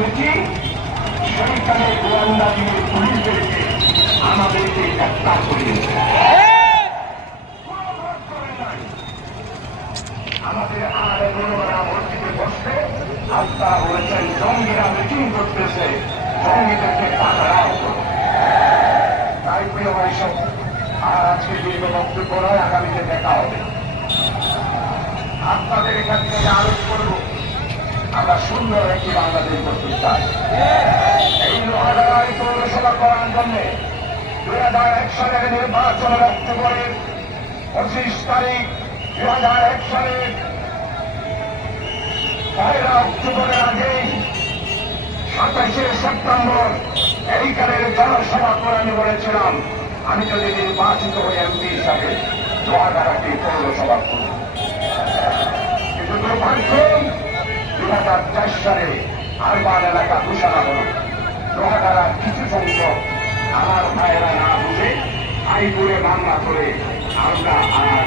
Meeting, সেইখানে গোয়েন্দা দিয়ে পুলিশদেরকে আমাদেরকে গ্রেপ্তার করিয়েছে। আমাদের আরে বড়রা মসজিদে বসতে আপনারা বলেছেন জঙ্গিরা মিটিং করতেছে, জঙ্গিদেরকে পাঠাও। তাই প্রিয় ভাইসব, আর আজকে দীর্ঘ বক্তব্য নয়, আগামীতে দেখা হবে। আপনাদের এখান থেকে আরোপ করব আমরা সুন্দর একটি বাংলাদেশ করতে চাই। এই লোহাগাড়ায় পৌরসভা করার জন্য 2001 সালের নির্বাচনের অক্টোবরের 25 তারিখ 2001 সালের 1 অক্টোবরের আগেই 27শে সেপ্টেম্বর এইখানের জনসভা করে আমি বলেছিলাম আমি যদি নির্বাচিত হই এমপি হিসাবে লোহাগাড়াকে পৌরসভা করব। কিন্তু দুর্ভাগ্য 2004 সালে আরবান এলাকা ঘোষণা হল। লোহাগাড়ার কিছু সংখ্যক আমার ভাইয়েরা না বুঝে আইপুরে মামলা করে আমরা আর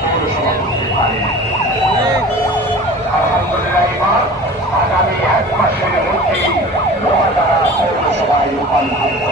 পৌরসভা করতে পারি। আলহামদুলিল্লাহ এবার আগামী 1 মাসের মধ্যেই লোহাগাড়া পৌরসভায় রূপান্তরিত